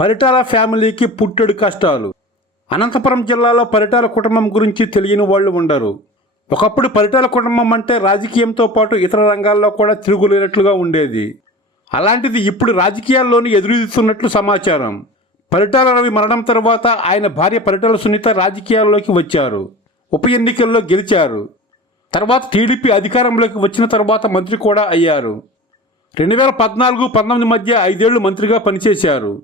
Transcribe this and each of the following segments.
పరిటాల ఫ్యామిలీకి పుట్టెడు కష్టాలు. అనంతపురం జిల్లాలో పరిటాల కుటుంబం గురించి తెలియని వాళ్ళు ఉండరు. ఒకప్పుడు పరిటాల కుటుంబం అంటే రాజకీయంతో పాటు ఇతర రంగాల్లో కూడా తిరుగులేనట్లుగా ఉండేది. అలాంటిది ఇప్పుడు రాజకీయాల్లోని ఎదురుదిస్తున్నట్లు సమాచారం. పరిటాల రవి మరణం తర్వాత ఆయన భార్య పరిటాల సునీత రాజకీయాల్లోకి వచ్చారు. ఉప ఎన్నికల్లో గెలిచారు. తర్వాత టీడీపీ అధికారంలోకి వచ్చిన తర్వాత మంత్రి కూడా అయ్యారు. రెండు వేల పద్నాలుగు పంతొమ్మిది మధ్య ఐదేళ్ళు మంత్రిగా పనిచేశారు.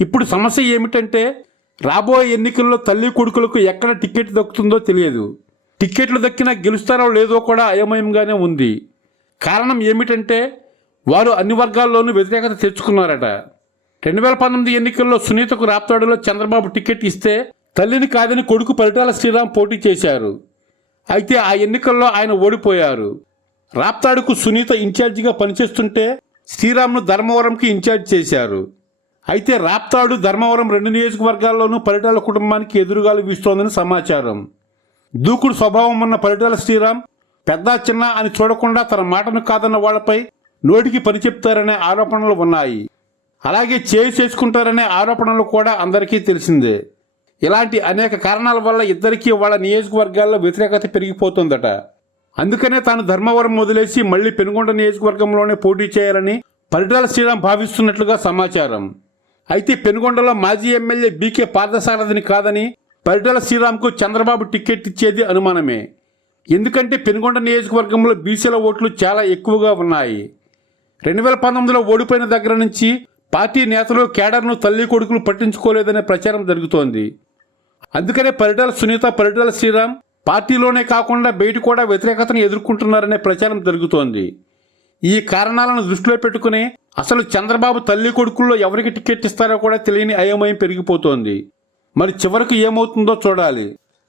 ఇప్పుడు సమస్య ఏమిటంటే రాబోయే ఎన్నికల్లో తల్లి కొడుకులకు ఎక్కడ టికెట్ దక్కుతుందో తెలియదు. టిక్కెట్లు దక్కినా గెలుస్తారో లేదో కూడా అయోమయంగానే ఉంది. కారణం ఏమిటంటే వారు అన్ని వర్గాల్లోనూ వ్యతిరేకత తెచ్చుకున్నారట. రెండు వేల పంతొమ్మిది ఎన్నికల్లో సునీతకు రాప్తాడులో చంద్రబాబు టికెట్ ఇస్తే తల్లిని కాదని కొడుకు పరిటాల శ్రీరామ్ పోటీ చేశారు. అయితే ఆ ఎన్నికల్లో ఆయన ఓడిపోయారు. రాప్తాడుకు సునీత ఇన్ఛార్జిగా పనిచేస్తుంటే శ్రీరామ్ను ధర్మవరంకి ఇన్ఛార్జ్ చేశారు. అయితే రాప్తాడు ధర్మవరం రెండు నియోజకవర్గాల్లోనూ పరిటాల కుటుంబానికి ఎదురుగాలు వీస్తోందని సమాచారం. దూకుడు స్వభావం ఉన్న పరిటాల శ్రీరామ్ పెద్ద చిన్న అని చూడకుండా తన మాటను కాదన్న వాళ్ళపై నోటికి పని చెప్తారనే ఆరోపణలు ఉన్నాయి. అలాగే చేయి చేసుకుంటారనే ఆరోపణలు కూడా అందరికీ తెలిసిందే. ఇలాంటి అనేక కారణాల వల్ల ఇద్దరికీ వాళ్ళ నియోజకవర్గాల్లో వ్యతిరేకత పెరిగిపోతుందట. అందుకనే తాను ధర్మవరం వదిలేసి మళ్ళీ పెనుగొండ నియోజకవర్గంలోనే పోటీ చేయాలని పరిటాల శ్రీరామ్ భావిస్తున్నట్లుగా సమాచారం. అయితే పెనుగొండలో మాజీ ఎమ్మెల్యే బీకే పార్థసారథిని కాదని పరిటాల శ్రీరామ్కు చంద్రబాబు టికెట్ ఇచ్చేది అనుమానమే. ఎందుకంటే పెనుగొండ నియోజకవర్గంలో బీసీల ఓట్లు చాలా ఎక్కువగా ఉన్నాయి. రెండు వేల పంతొమ్మిదిలో ఓడిపోయిన దగ్గర నుంచి పార్టీ నేతలు కేడర్ను తల్లి కొడుకులు పట్టించుకోలేదనే ప్రచారం జరుగుతోంది. అందుకనే పరిటాల సునీత పరిటాల శ్రీరామ్ పార్టీలోనే కాకుండా బయట కూడా వ్యతిరేకతను ఎదుర్కొంటున్నారనే ప్రచారం జరుగుతోంది. ఈ కారణాలను దృష్టిలో పెట్టుకుని అసలు చంద్రబాబు తల్లి కొడుకుల్లో ఎవరికి టికెట్ ఇస్తారో కూడా తెలియని అయోమయం పెరిగిపోతోంది. మరి చివరకు ఏమవుతుందో చూడాలి.